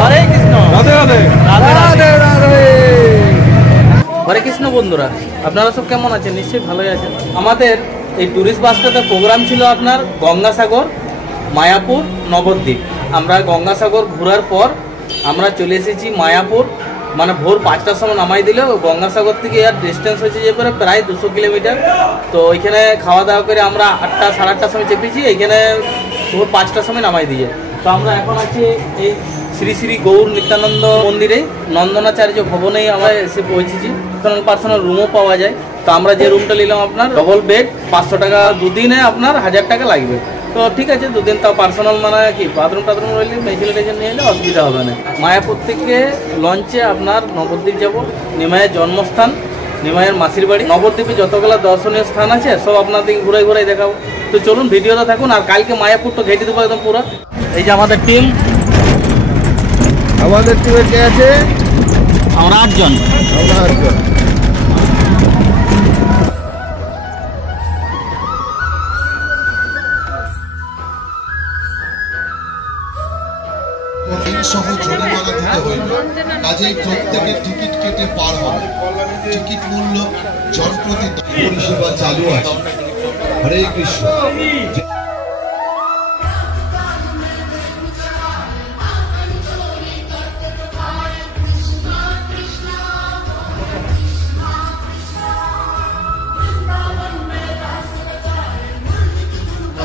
হরে কৃষ্ণ। রাধে রাধে। রাধে রাধে। হরে কৃষ্ণ বন্ধুরা, আপনারা সব কেমন আছেন? নিশ্চয়ই ভালোই আছেন। আমাদের এই ট্যুরিস্ট বাসটাতে প্রোগ্রাম ছিল আপনার গঙ্গাসাগর, মায়াপুর, নবদ্বীপ। আমরা গঙ্গাসাগর ঘোরার পর আমরা চলে এসেছি মায়াপুর, মানে ভোর 5টার সময় নামাই দিল। গঙ্গাসাগর থেকে আর ডিস্টেন্স হয়েছে যে প্রায় 200 কিলোমিটার। তো ওইখানে খাওয়া দাওয়া করে আমরা 8টা সাড়ে 8টার সময় চেপেছি, এইখানে ভোর 5টার সময় নামাই দিয়ে। তো আমরা এখন আছি এই শ্রী শ্রী গৌর নিত্যানন্দ মন্দিরে, নন্দনাচার্য ভবনেই আমরা এসে পৌঁছেছি। পার্সোনাল রুমও পাওয়া যায়। তো আমরা যে রুমটা নিলাম আপনার ডবল বেড, 500 টাকা, দুদিনে আপনার 1000 টাকা লাগবে। তো ঠিক আছে, দুদিন তাও পার্সোনাল মানে কি বাথরুম টাথরুম রইলে মেজিলেটেশন নিয়ে এলে অসুবিধা হবে না। মায়াপুর থেকে লঞ্চে আপনার নবদ্বীপ যাব, নিমাইয়ের জন্মস্থান, নিমাইয়ের মাসির বাড়ি। নবদ্বীপে যতগুলো দর্শনীয় স্থান আছে সব আপনাদেরকে ঘুরাই ঘুরাই দেখাবো। তো চলুন ভিডিওটা থাকুন। আর কালকে মায়াপুর তো ঘেটে দেবো একদম পুরো। এই যে আমাদের টিম, আমাদের টিমে কে আছে? আমরা 8 জন। আমরা 8 জন। সহ জরিমানা দিতে হইবে, কাজেই প্রত্যেকের টিকিট কেটে পার হবে। টিকিট মূল্য জনপ্রতি পরিষেবা চালু আছে। হরে কৃষ্ণ।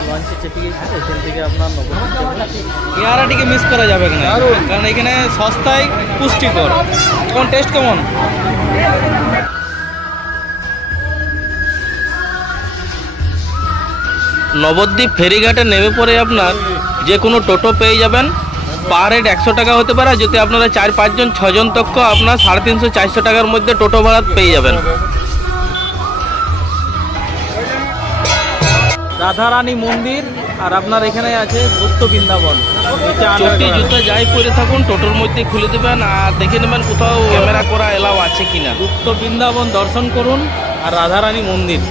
লঞ্চে চেপে গেছি, এখান থেকে আপনার পেয়ারাটিকে মিস করা যাবে না, কারণ এখানে সস্তায় পুষ্টিকর। কেমন টেস্ট কেমন? নবদ্বীপ ফেরিঘাটে নেমে পড়ে আপনার যে কোনো টোটো পেয়ে যাবেন। পার হেড 100 টাকা হতে পারে। যদি আপনারা 4, 5 জন, 6 জন তক আপনার 350, 400 টাকার মধ্যে টোটো ভাড়া পেয়ে যাবেন। রাধারানী মন্দির আর আপনার এখানে আছে গুপ্ত বৃন্দাবন। চটি জুতো যাই পরে থাকুন, টোটোর মধ্যে খুলে দেবেন আর দেখে নেবেন কোথাও ক্যামেরা করা এলাও আছে কিনা। গুপ্ত বৃন্দাবন দর্শন করুন আর রাধারানী মন্দির।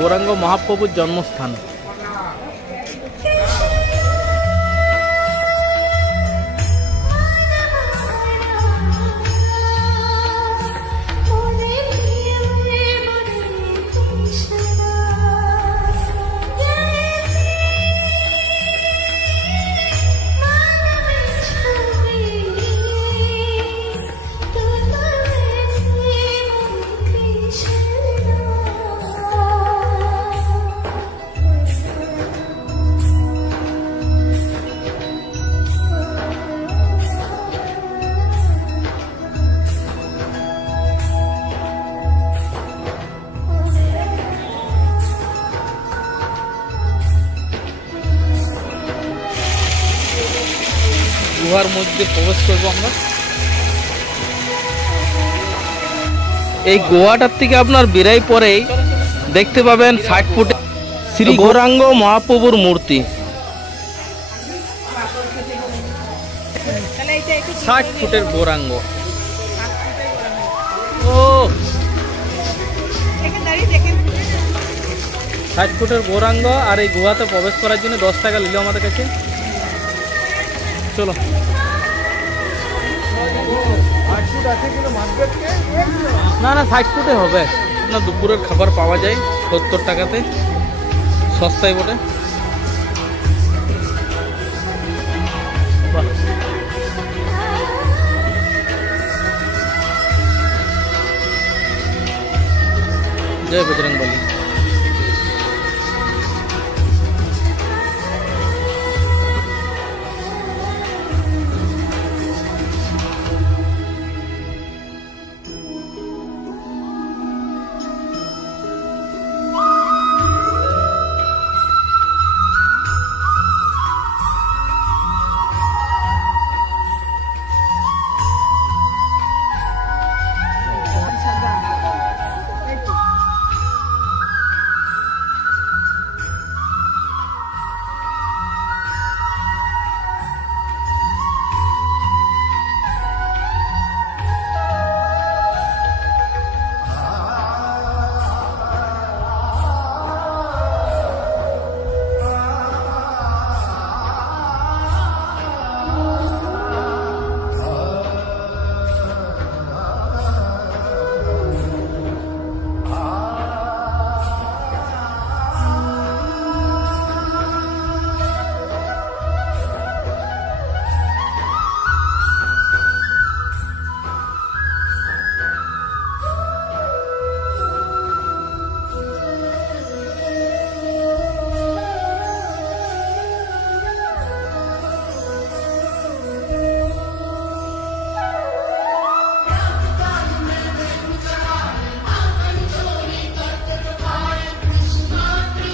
গৌরাঙ্গ মহাপ্রভুর জন্মস্থান। গুহার মধ্যে প্রবেশ করবো আমরা। এই গুহাটার থেকে আপনার বেরাই পরেই দেখতে পাবেন 60 ফুটে শ্রী গৌরাঙ্গ মহাপ্রভুর মূর্তি। 60 ফুটের গৌরাঙ্গ। ও 60 ফুটের গৌরাঙ্গ। আর এই গুহাতে প্রবেশ করার জন্য 10 টাকা নিল আমাদের কাছে। চলো না না 60 ফুটে হবে না। দুপুরের খাবার পাওয়া যায় 70 টাকাতে, সস্তায় বটে। जय बजरंग बली।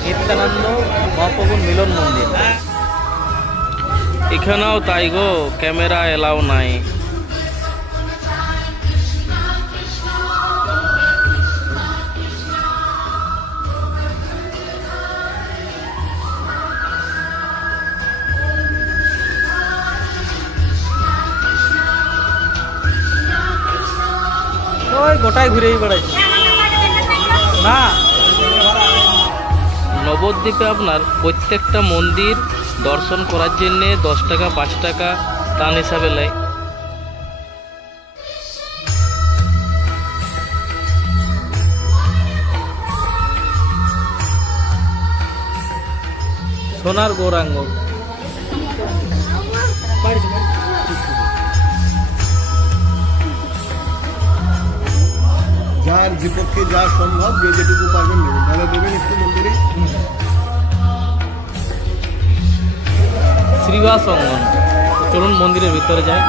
নিত্যানন্দ মহাপ্রভুর মিলন মন্দির। এখানেও তাই গো, ক্যামেরা এলাও নাই। ওই গোটায় ঘুরেই বেড়াইছে না। নবদ্বীপে আপনার প্রত্যেকটা মন্দির দর্শন করার জন্যে 10 টাকা 5 টাকা দান হিসাবে নেয়। সোনার গৌরাঙ্গ। যার বিপক্ষে যা সম্ভব, যে যেটুকু পারবেন নেবেন। দাদা দেবেন একটু মন্দিরে। শ্রীবাস অঙ্গন। চলুন মন্দিরের ভিতরে যাই।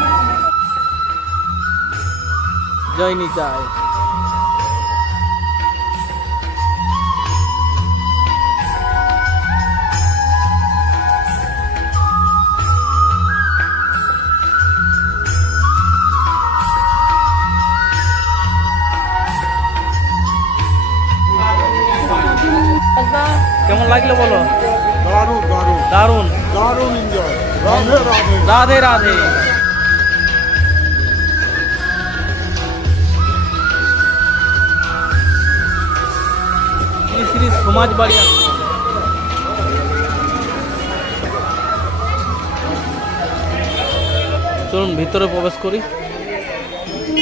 জয় নিতাই। কেমন লাগলো বলো? দারুণ দারুণ দারুণ দারুণ এনজয়। রাধে রাধে রাধে রাধে। শ্রী শ্রী সমাজ বাড়ি। চলুন ভিতরে প্রবেশ করি,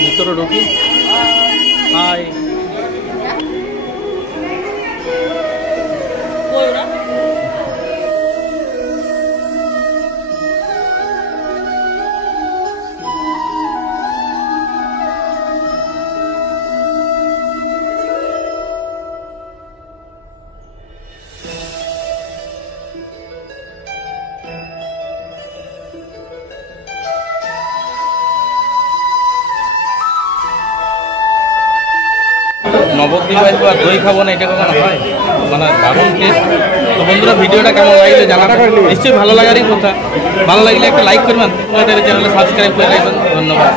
ভিতরে ঢুকি। হাই। নবদ্বীপ আসবো আর দই খাবো না, এটা কখনো হয়? মানে দারুণ টেস্ট। তো বন্ধুরা ভিডিওটা কেমন লাগলে জানাবেন, নিশ্চয়ই ভালো লাগারই কথা। ভালো লাগলে একটা লাইক করবেন, আমাদের চ্যানেলে সাবস্ক্রাইব করে রাখবেন। ধন্যবাদ।